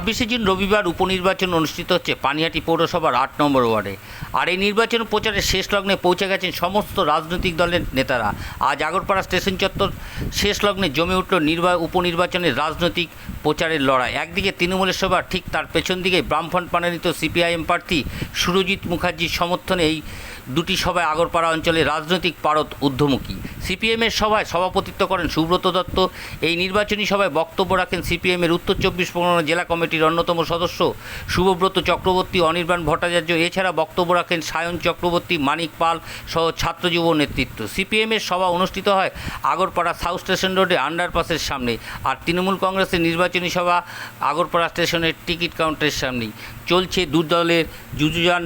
ছাব্বিশে জুন রবিবার উপনির্বাচন অনুষ্ঠিত হচ্ছে। পানিহাটি পৌরসভার আট নম্বর ওয়ার্ডে। আর এই নির্বাচন প্রচারের শেষ লগ্নে পৌঁছে গেছেন সমস্ত রাজনৈতিক দলের নেতারা। আজ আগরপাড়া স্টেশন চত্বর শেষ লগ্নে জমে উঠল নির্বা, উপনির্বাচনের রাজনৈতিক প্রচারের লড়াই। একদিকে তৃণমূলের সভা, ঠিক তার পেছন দিকে বামফ্রন্ট পানানিত সিপিআইএম প্রার্থী সুরজিৎ মুখার্জির সমর্থনে এই দুটি সভায় আগরপাড়া অঞ্চলে রাজনৈতিক পারদ ঊর্ধ্বমুখী। সিপিএমের সভায় সভাপতিত্ব করেন সুব্রত দত্ত। এই নির্বাচনী সভায় বক্তব্য রাখেন সিপিএমের উত্তর চব্বিশ পরগনা জেলা কমিটির অন্যতম সদস্য শুভব্রত চক্রবর্তী, অনির্বাণ ভট্টাচার্য। এছাড়া বক্তব্য রাখেন সায়ন চক্রবর্তী, মানিক পাল সহ ছাত্র যুব নেতৃত্ব। সিপিএমের সভা অনুষ্ঠিত হয় আগরপাড়া সাউথ স্টেশন রোডে আন্ডারপাসের সামনে আর তৃণমূল কংগ্রেসের নির্বাচনী সভা আগরপাড়া স্টেশনের টিকিট কাউন্টারের সামনেই। চলছে দু দলের যুযুজান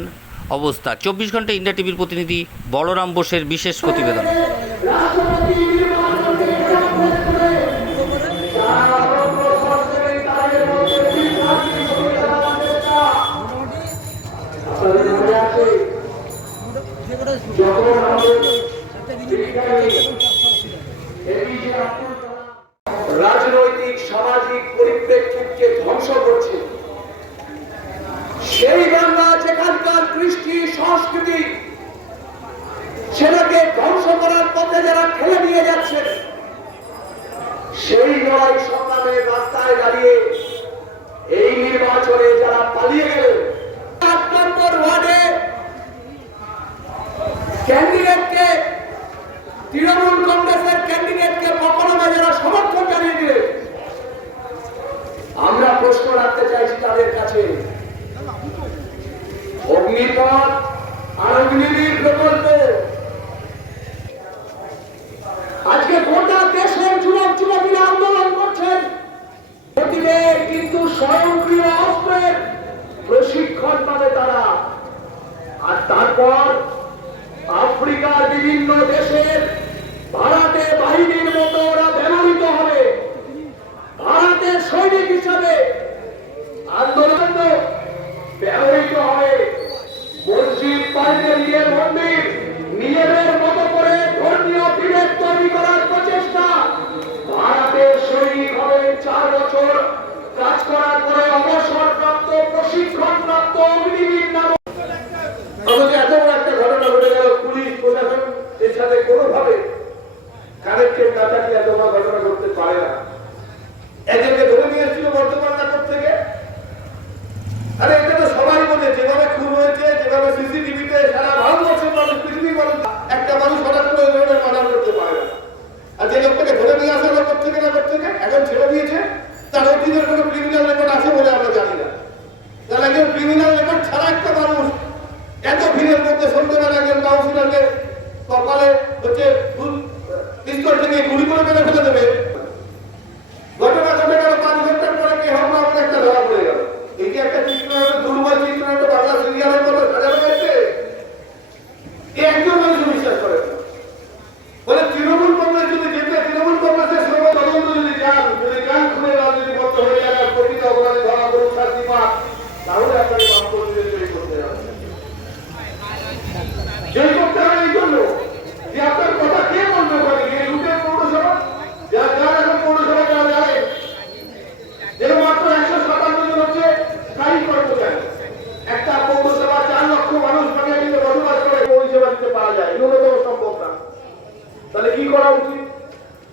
অবস্থা। চব্বিশ ঘণ্টা ইন্ডিয়া টিভির প্রতিনিধি বলরাম বোসের বিশেষ প্রতিবেদন। যারা ঠেলে নিয়ে যাচ্ছে, সেই লড়াই সংগ্রামের রাস্তায় দাঁড়িয়ে এই নির্বাচনে যারা পালিয়ে ক্যান্ডিডেটকে তৃণমূল কংগ্রেসের ক্যান্ডিডেটকে বকলমে যারা সমর্থন জানিয়ে দিলেন আমরা প্রশ্ন রাখতে চাইছি তাদের কাছে। অগ্নিপথ প্রশিক্ষণ পাবে তারা। আর তারপর আফ্রিকার বিভিন্ন দেশের ভারতে বাহিনীর মতো ওরা ব্যবহৃত হবে। ভারতের সৈনিক হিসাবে আন্দোলন ব্যবহৃত হবে। মসজিদ পাল্টে নিয়ে মন্দির নিজেদের মতো করে ধর্মীয় বিভেদ তৈরি করার প্রচেষ্টা। ভারতের সৈনিক হবে চার বছর। কাজ করার পরে অবসরপ্রাপ্ত প্রশিক্ষণপ্রাপ্ত মেরে ফেলে দেবে যদি যান যদি যান হয়ে যায় প্রকৃত অপরাধী তাহলে আপনাকে বাম কর্মীদের তৈরি করতে হবে জয় করতে হবে এই জন্য যে আপনার কথা কে বলবে ওখানে গিয়ে লুটের পৌরসভা যারা যারা এখন পৌরসভা যারা যাবে এর মাত্র একশো সাতান্ন জন হচ্ছে স্থায়ী কর্মচারী একটা পৌরসভা চার লক্ষ মানুষ বানিয়ে বসবাস করে পরিষেবা দিতে পারা যায় ন্যূনতম সম্ভব না তাহলে কি করা উচিত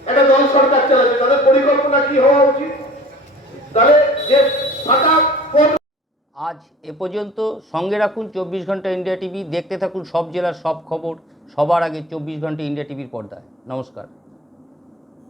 একটা দল সরকার চালাচ্ছে তাদের পরিকল্পনা কি হওয়া উচিত? তাহলে যে আজ এ পর্যন্ত সঙ্গে রাখুন চব্বিশ ঘণ্টা ইন্ডিয়া টিভি, দেখতে থাকুন সব জেলার সব খবর, সবার আগে চব্বিশ ঘণ্টা ইন্ডিয়া টিভির পর্দায়। নমস্কার।